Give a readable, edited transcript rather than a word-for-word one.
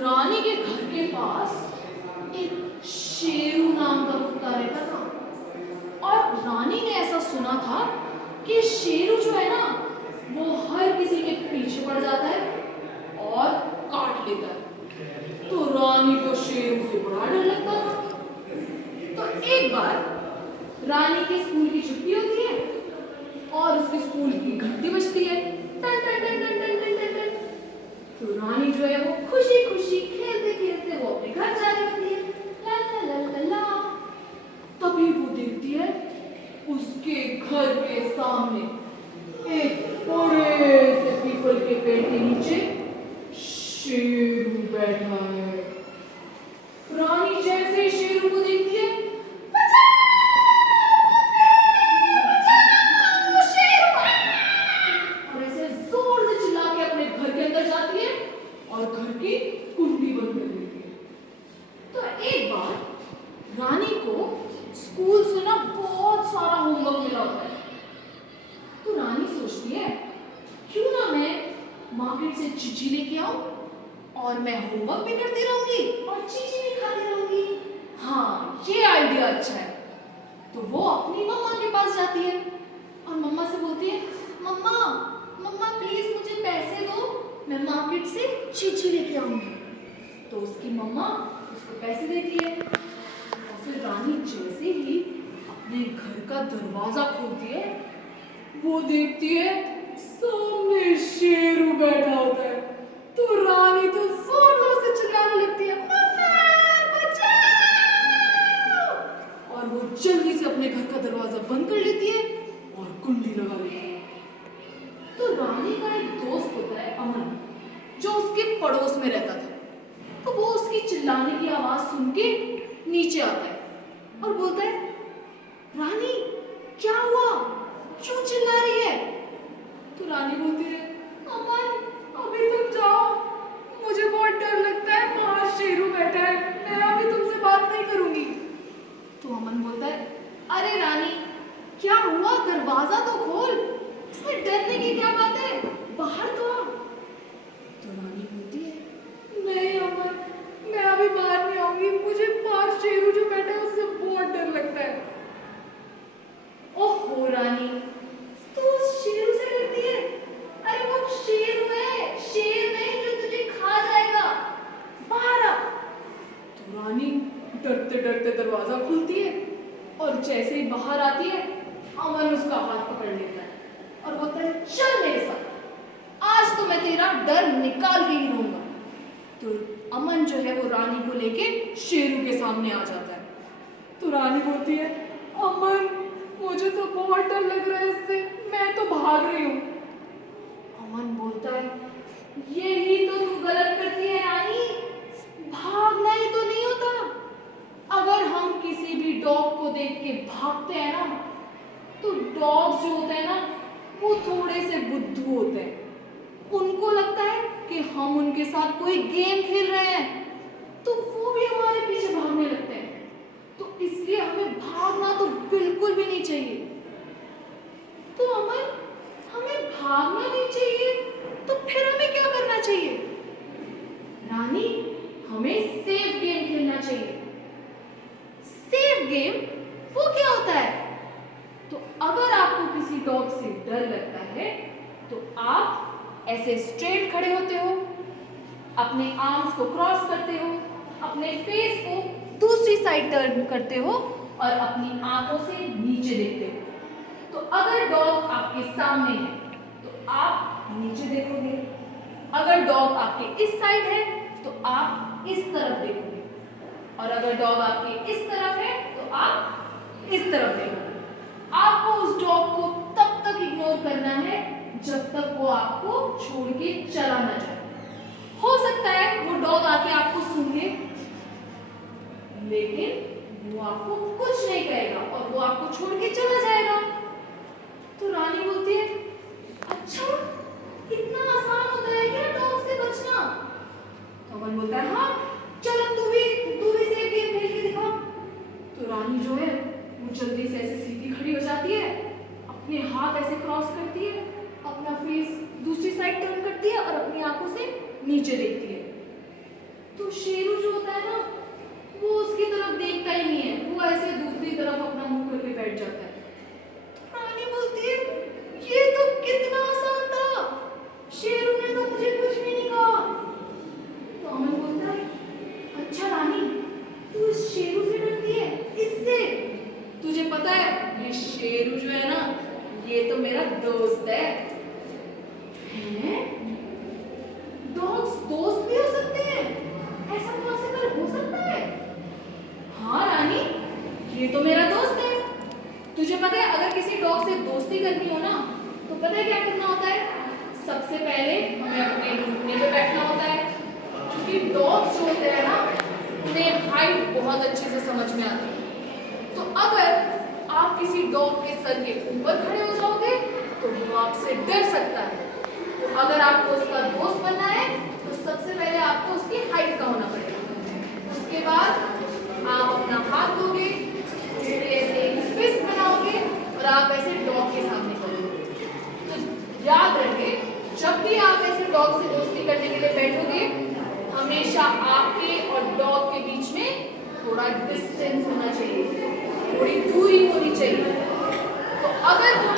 रानी के घर के पास एक शेरू नाम का कुत्ता रहता था। और रानी ने ऐसा सुना था कि शेरू जो है ना, वो हर किसी के पीछे पड़ जाता है और काट लेता है। तो रानी को शेरू से बड़ा डर लगता था। तो एक बार रानी के स्कूल की छुट्टी होती है और उसके स्कूल की घंटी बजती है, टन टन टन टन टन टन टन टन। तो रानी जो है वो खुशी खुशी खेलते खेलते वो अपने घर जा रही होती है। ला ला ला ला ला। तभी वो देखती है उसके घर के सामने एक बड़े से पीपल के पेड़ के नीचे शेरू बैठा है। रानी जैसे ही शेरू को देखती है, और ऐसे जोर से चिल्ला के अपने घर के अंदर जाती है और घर की कुंडी बंद कर देती है। तो एक बार रानी को स्कूल से ना बहुत सारा होमवर्क मिला होता है। तो रानी सोचती है क्यों ना मैं मार्केट से चिची लेके आऊं और मैं होमवर्क भी करती रहूंगी और चिची भी खाती रहूंगी। हाँ, ये आइडिया अच्छा है। तो वो अपनी मम्मा के पास जाती है और मम्मा से बोलती है, मम्मा मम्मा प्लीज मुझे पैसे दो, मैं मार्केट से चिची लेके आऊंगी। तो उसकी मम्मा उसको पैसे देती है। और फिर रानी जैसे ही अपने घर का दरवाजा खोलती है, वो देखती है सामने शेरू बैठा होता है। तो रानी तो जोर जोर से चिल्लाने लगती है, मम्मा बचाओ! और वो जल्दी से अपने घर का दरवाजा बंद कर लेती है और कुंडी लगा लेती है। तो रानी का एक दोस्त होता है अमन, जो उसके पड़ोस में रहता था। तो वो उसकी चिल्लाने की आवाज सुन के नीचे आता है और बोलता है, रानी क्या हुआ, क्यों चिल्ला रही है? तो रानी बोलती है, अमन अभी तुम जाओ, मुझे बहुत डर लगता है, बाहर शेरू बैठा है, मैं अभी तुमसे बात नहीं करूंगी। तो अमन बोलता है, अरे रानी क्या हुआ, दरवाजा तो खोल, इसमें डरने की क्या बात है, बाहर तो आ। तो रानी बोलती है, नहीं अमन मैं अभी बाहर नहीं आऊंगी, मुझे बाहर शेरू जो बैठा है उससे बहुत डर लगता है। ओहो रानी, तू उस शेरू से डरती है? अरे वो शेरू है, शेर नहीं जो तुझे खा जाएगा, बाहर आ। तो रानी डरते डरते दरवाजा खोलती है और जैसे ही बाहर आती है, अमन उसका हाथ पकड़ लेता है और बोलता है, चल मेरे साथ, आज तो मैं तेरा डर निकाल के ही रहूंगा। तो अमन जो है वो रानी को लेके शेरू के सामने आ जाता है। तो रानी बोलती है, अमन मुझे तो बहुत डर लग रहा है इससे, मैं तो भाग रही हूँ। अमन बोलता है, यही तो तू गलत करती है रानी, भागना ही तो नहीं होता। अगर हम किसी भी डॉग को देख के भागते हैं ना, तो डॉग जो होते हैं ना, वो थोड़े से बुद्धू होते हैं। उनको लगता है कि हम उनके साथ कोई गेम खेल रहे हैं, तो वो भी हमारे पीछे भागने लगते हैं। तो इसलिए हमें भागना तो बिल्कुल भी नहीं चाहिए। तो अमन हमें भागना नहीं चाहिए, तो फिर हमें क्या करना चाहिए? रानी हमें सेफ गेम खेलना चाहिए। सेफ गेम वो क्या होता है? तो अगर आपको किसी डॉग से डर लगता है, तो आप ऐसे स्ट्रेट खड़े होते हो, अपने आर्म्स को क्रॉस करते हो, अपने फेस को दूसरी साइड टर्न करते हो और अपनी आंखों से नीचे देखते हो। तो अगर डॉग आपके सामने है तो आप नीचे देखोगे, अगर डॉग आपके इस साइड है तो आप इस तरफ देखोगे, और अगर डॉग आपके इस तरफ है तो आप इस तरफ देखोगे। आपको उस डॉग को तब तक इग्नोर करना है जब तक वो आपको छोड़ के चला ना जाए। हो सकता है वो डॉग आके आपको सूंघ ले, लेकिन वो आपको कुछ नहीं कहेगा और वो आपको छोड़ के चला जाएगा। तो रानी बोलती है, अच्छा इतना आसान होता है क्या डॉग से बचना? तो अमन बोलता है, हाँ चलो तू भी सेफ गेम खेल के दिखा। तो रानी जो है वो जल्दी से ऐसे सीधी खड़ी हो जाती है, अपने हाथ ऐसे क्रॉस करती है, अपना फेस दूसरी साइड टर्न करती है और अपनी आंखों से नीचे देखती है। शेरू जो होता है ना, वो उसकी तरफ देखता ही नहीं है, वो ऐसे दूसरी तरफ अपना मुंह करके बैठ जाता है। तो रानी बोलती है, ये तो कितना आसान था, शेरू ने तो मुझे कुछ भी नहीं कहा। तो अमन बोलता है, अच्छा रानी, तू इस शेरू से डरती है, इससे? तुझे पता है ये शेरू जो है ना, ये तो मेरा दोस्त है। हैं? डॉग्स दोस्त भी हो सकते हैं? ऐसा पॉसिबल हो सकता है? हाँ रानी, ये तो मेरा दोस्त है। तुझे पता है अगर किसी डॉग से दोस्ती करनी हो ना, तो पता है क्या करना होता है? सबसे पहले हमें अपने घुटने पे बैठना होता है, क्योंकि डॉग्स जो होते हैं ना, उन्हें हाइट बहुत अच्छे से समझ में आती है। तो अगर आप किसी डॉग के सर के ऊपर खड़े हो जाओगे तो वो आपसे डर सकता है। तो अगर आपको उसका दोस्त बनना है तो सबसे पहले आपको उसकी हाइट का होना पड़ेगा। उसके बाद आप अपना हाथ दोगे, उसके ऐसे फिस्ट बनाओगे और आप ऐसे डॉग के सामने करोगे। तो याद रखिए, जब भी आप ऐसे डॉग से दोस्ती करने के लिए बैठोगे, हमेशा आपके और डॉग के बीच में थोड़ा डिस्टेंस होना चाहिए, थोड़ी दूरी होनी चाहिए। तो अगर वो